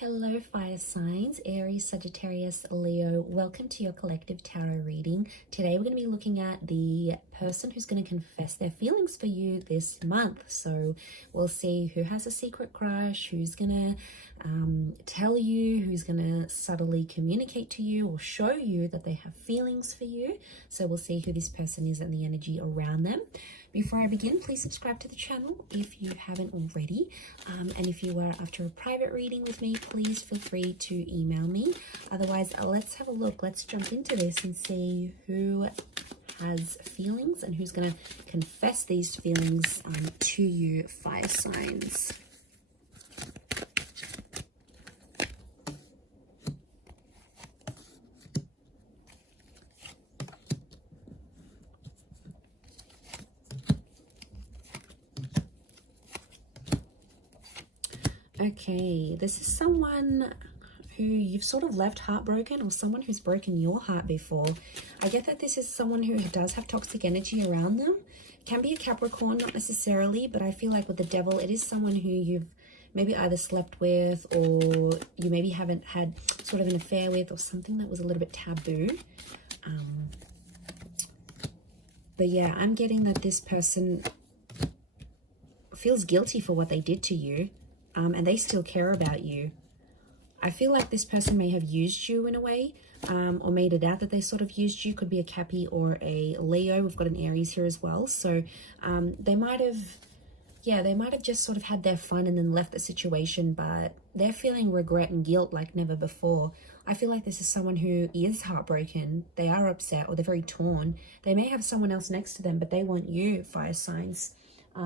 Hello fire signs, Aries, Sagittarius, Leo. Welcome to your collective tarot reading. Today we're going to be looking at the person who's going to confess their feelings for you this month. So we'll see who has a secret crush, who's going to tell you, who's going to subtly communicate to you or show you that they have feelings for you. So we'll see who this person is and the energy around them. Before I begin, please subscribe to the channel if you haven't already. And if you are after a private reading with me, please feel free to email me. Otherwise, let's have a look. Let's jump into this and see who has feelings and who's going to confess these feelings to you, fire signs. Okay, this is someone who you've sort of left heartbroken, or someone who's broken your heart before. I get that this is someone who does have toxic energy around them. Can be a Capricorn, not necessarily, but I feel like with the devil, it is someone who you've maybe either slept with, or you maybe haven't had sort of an affair with, or something that was a little bit taboo. But yeah, I'm getting that this person feels guilty for what they did to you. And they still care about you. I feel like this person may have used you in a way, or made it out that they sort of used you. Could be a Cappy or a Leo. We've got an Aries here as well. So they might have just sort of had their fun and then left the situation, but they're feeling regret and guilt like never before. I feel like this is someone who is heartbroken. They are upset, or they're very torn. They may have someone else next to them, but they want you, fire signs.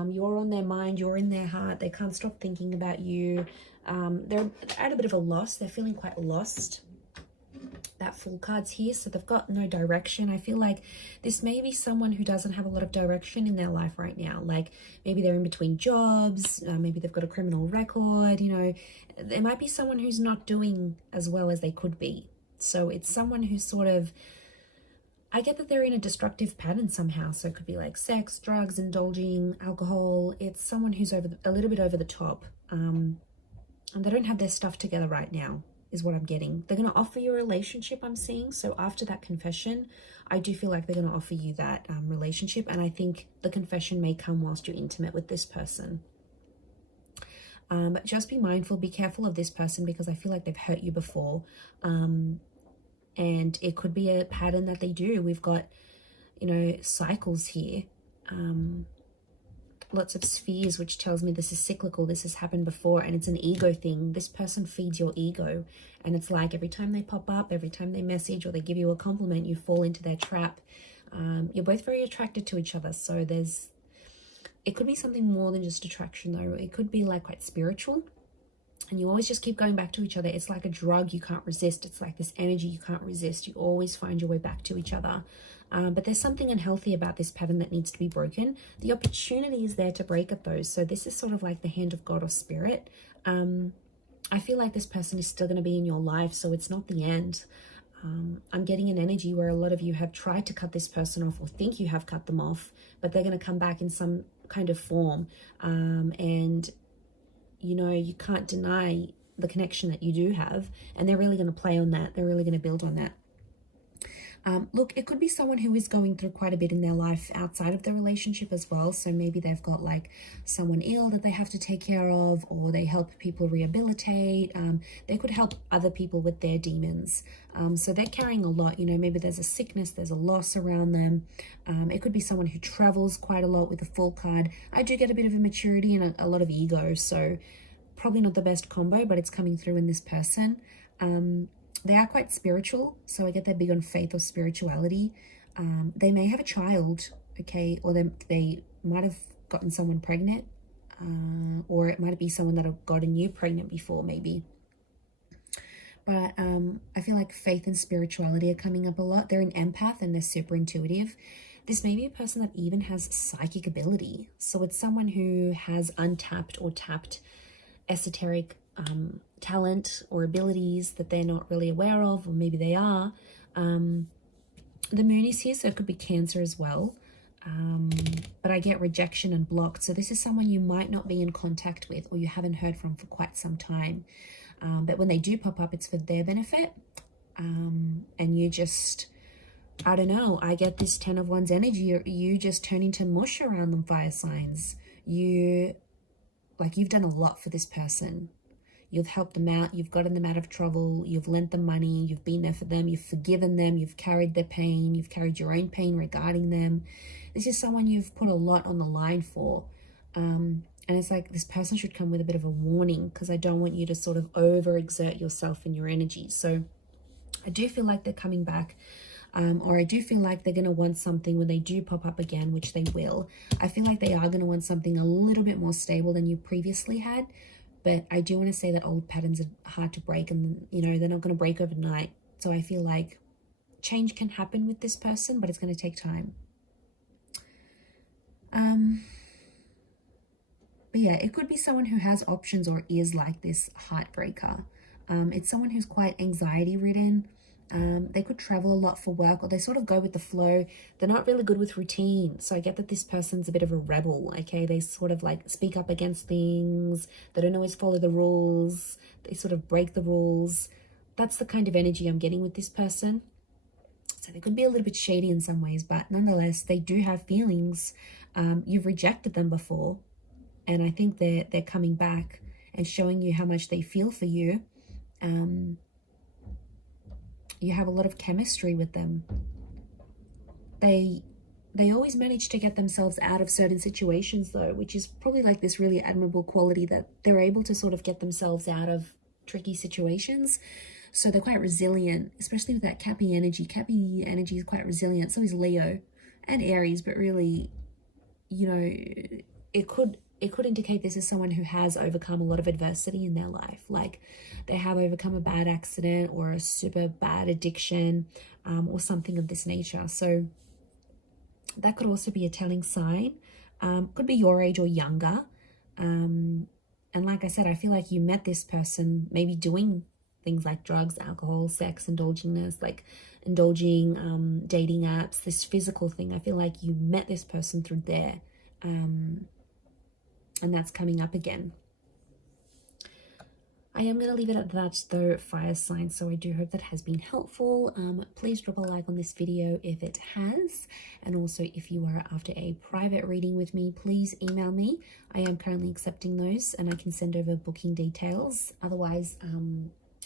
You're on their mind, you're in their heart. They can't stop thinking about you. They're at a bit of a loss. They're feeling quite lost. That Fool card's here, so they've got no direction. I feel like this may be someone who doesn't have a lot of direction in their life right now. Like maybe they're in between jobs, maybe they've got a criminal record, you know. There might be someone who's not doing as well as they could be. So it's someone who's sort of, I get that they're in a destructive pattern somehow. So it could be like sex, drugs, indulging, alcohol. It's someone who's a little bit over the top. And they don't have their stuff together right now, is what I'm getting. They're going to offer you a relationship, I'm seeing. So after that confession, I do feel like they're going to offer you that relationship. And I think the confession may come whilst you're intimate with this person. But just be mindful, be careful of this person, because I feel like they've hurt you before. And it could be a pattern that they do. We've got, you know, cycles here. Lots of spheres, which tells me this is cyclical. This has happened before, and it's an ego thing. This person feeds your ego. And it's like every time they pop up, every time they message or they give you a compliment, you fall into their trap. You're both very attracted to each other. So it could be something more than just attraction though. It could be like quite spiritual. And you always just keep going back to each other. It's like a drug you can't resist. It's like this energy you can't resist. You always find your way back to each other. But there's something unhealthy about this pattern that needs to be broken. The opportunity is there to break it though. So this is sort of like the hand of God or spirit. I feel like this person is still going to be in your life, so it's not the end. I'm getting an energy where a lot of you have tried to cut this person off, or think you have cut them off, but they're going to come back in some kind of form. And you know, you can't deny the connection that you do have, and they're really going to play on that. They're really going to build on that. Look, it could be someone who is going through quite a bit in their life outside of the relationship as well. So maybe they've got like someone ill that they have to take care of, or they help people rehabilitate. They could help other people with their demons. So they're carrying a lot, you know, maybe there's a sickness, there's a loss around them. It could be someone who travels quite a lot with a Fool card. I do get a bit of immaturity and a lot of ego. So probably not the best combo, but it's coming through in this person. They are quite spiritual, so I get they're big on faith or spirituality. They may have a child, okay, or they might have gotten someone pregnant, or it might be someone that have gotten you pregnant before, maybe. But I feel like faith and spirituality are coming up a lot. They're an empath and they're super intuitive. This may be a person that even has psychic ability. So it's someone who has untapped or tapped esoteric talent or abilities that they're not really aware of, or maybe they are. The moon is here, so it could be Cancer as well. but I get rejection and blocked. So this is someone you might not be in contact with, or you haven't heard from for quite some time. But when they do pop up, it's for their benefit. And you just, I don't know, I get this 10 of Wands energy. You just turn into mush around them, fire signs. You've done a lot for this person. You've helped them out. You've gotten them out of trouble. You've lent them money. You've been there for them. You've forgiven them. You've carried their pain. You've carried your own pain regarding them. This is someone you've put a lot on the line for. And it's like this person should come with a bit of a warning, because I don't want you to sort of overexert yourself and your energy. So I do feel like they're coming back. Or I do feel like they're going to want something when they do pop up again, which they will. I feel like they are going to want something a little bit more stable than you previously had. But I do want to say that old patterns are hard to break, and, you know, they're not going to break overnight. So I feel like change can happen with this person, but it's going to take time. But yeah, it could be someone who has options or is like this heartbreaker. It's someone who's quite anxiety ridden. They could travel a lot for work, or they sort of go with the flow. They're not really good with routine. So I get that this person's a bit of a rebel, okay? They sort of like speak up against things. They don't always follow the rules. They sort of break the rules. That's the kind of energy I'm getting with this person. So they could be a little bit shady in some ways, but nonetheless, they do have feelings. You've rejected them before, and I think they're coming back and showing you how much they feel for you. You have a lot of chemistry with them. They always manage to get themselves out of certain situations though, which is probably like this really admirable quality, that they're able to sort of get themselves out of tricky situations. So they're quite resilient, especially with that Cappy energy. Cappy energy is quite resilient. So is Leo and Aries, but really, you know, it could indicate this is someone who has overcome a lot of adversity in their life. Like they have overcome a bad accident or a super bad addiction, or something of this nature. So that could also be a telling sign. Could be your age or younger. And like I said, I feel like you met this person maybe doing things like drugs, alcohol, sex, indulging, dating apps, this physical thing. I feel like you met this person through there. And that's coming up again. I am going to leave it at that though, fire signs. So I do hope that has been helpful. Please drop a like on this video if it has. And also, if you are after a private reading with me, please email me. I am currently accepting those, and I can send over booking details. Otherwise,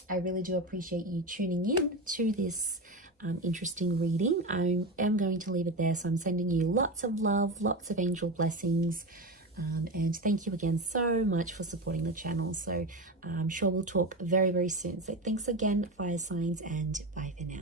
I really do appreciate you tuning in to this interesting reading. I am going to leave it there. So I'm sending you lots of love, lots of angel blessings. And thank you again so much for supporting the channel. So I'm sure we'll talk very, very soon. So thanks again, fire signs, and bye for now.